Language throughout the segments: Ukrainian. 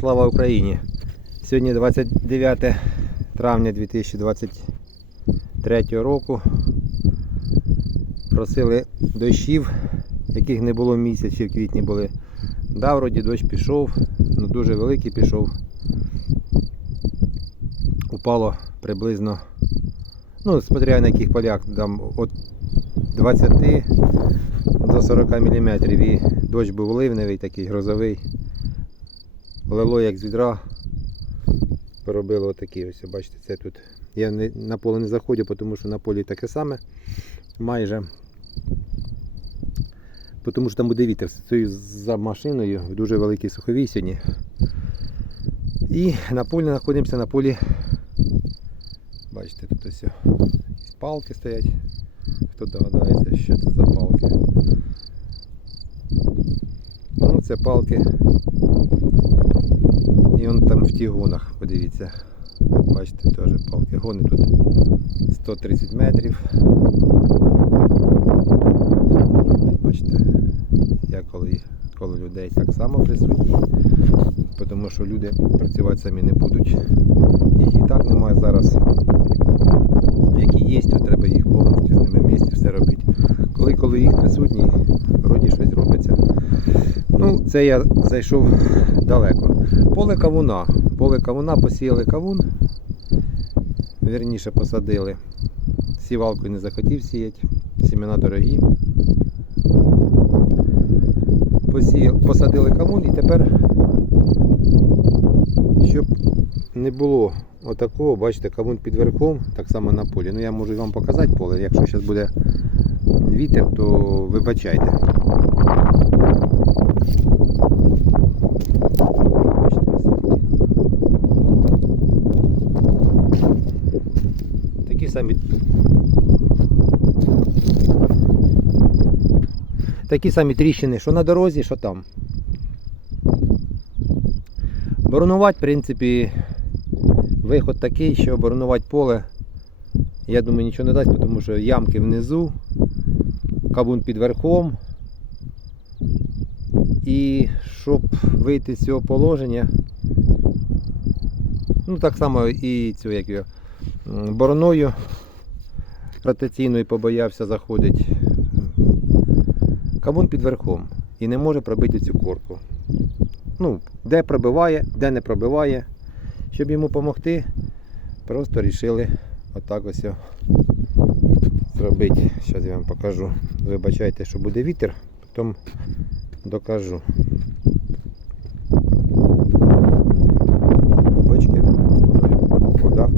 Слава Україні! Сьогодні 29 травня 2023 року. Просили дощів, яких не було місяці, в квітні були. Да, вроді дощ пішов, ну дуже великий пішов. Упало приблизно, ну, смотря на яких полях, там від 20 до 40 мм. І дощ був ливневий, такий грозовий. Лило як з відра. Поробило отакі ось, бачите, це тут. Я не, на поле не заходжу, тому що на полі таке саме майже. Тому що там буде вітер. Стою за машиною, дуже великий суховій сьогодні. І на полі знаходимося на полі. Бачите, тут ось якісь палки стоять. Хто догадається, що це за палки. Ну, це палки. І он там в тігонах, подивіться. Бачите, теж палки. Гони тут 130 метрів. Бачите, я коли, коли людей так само присутні, тому що люди працювати самі не будуть. Їх і так немає зараз. Які є, то треба їх повністю з ними в місті все робити. Коли, коли їх присутні, вроді щось робиться. Ну, це я зайшов далеко. Поле кавуна. Поле кавуна посіяли кавун. Вірніше посадили. Сівалкою не захотів сіяти. Сімена дорогі. Посіяли, посадили кавун і тепер, щоб не було отакого, бачите, кавун під верхом, так само на полі. Ну я можу вам показати поле. Якщо зараз буде вітер, то вибачайте. Такі самі. Такі самі тріщини, що на дорозі, що там. Боронувати, в принципі, виход такий, що боронувати поле, я думаю, нічого не дасть, тому що ямки внизу, кавун під верхом. І щоб вийти з цього положення, ну так само і цю, як його, бороною ротаційною побоявся заходить. Кавун під верхом і не може пробити цю корку. Ну, де пробиває, де не пробиває. Щоб йому допомогти, просто вирішили отак ось зробити. Зараз я вам покажу. Вибачайте, що буде вітер, потім докажу. Бочки, вода.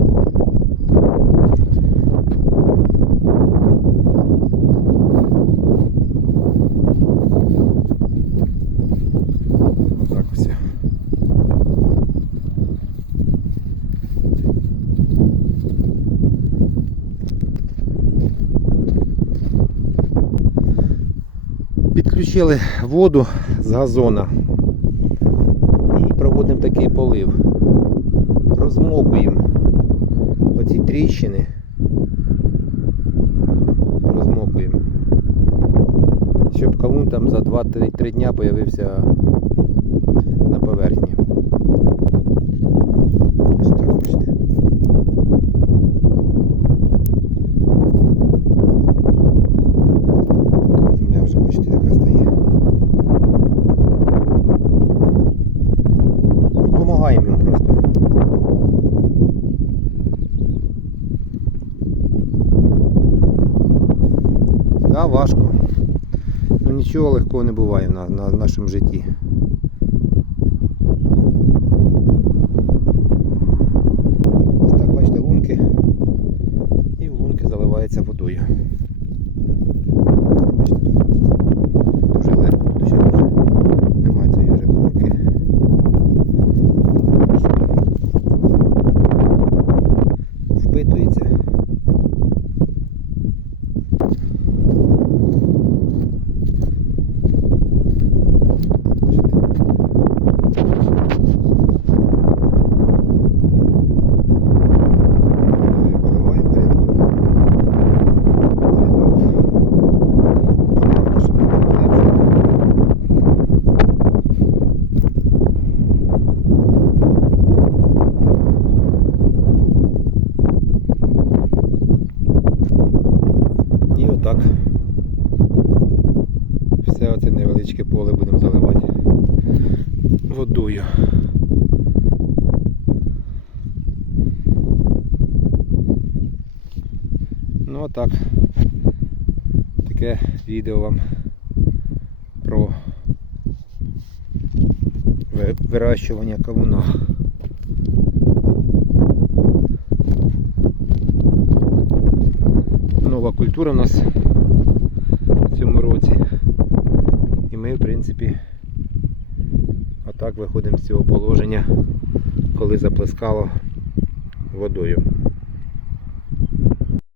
Так все. Підключили воду з газона і проводимо такий полив. Розмокуємо оці тріщини. Розмокуємо. Щоб кавун там за 2-3 дня появився на поверхні. Ось так бачите. Земля вже бачите така стає. Ну, Помагаємо їм просто. Да, важко. Ну нічого легкого не буває на, на нашому житті. Ось так, бачите, лунки. І в лунки заливається водою. Бачите, дуже легко, тут ще немає цієї вже корки. Впитується. отак все оце невеличке поле будемо заливати водою. Ну отак. Таке відео вам про вирощування кавуна. Культура у нас в цьому році. І ми, в принципі, отак виходимо з цього положення, коли заплескало водою.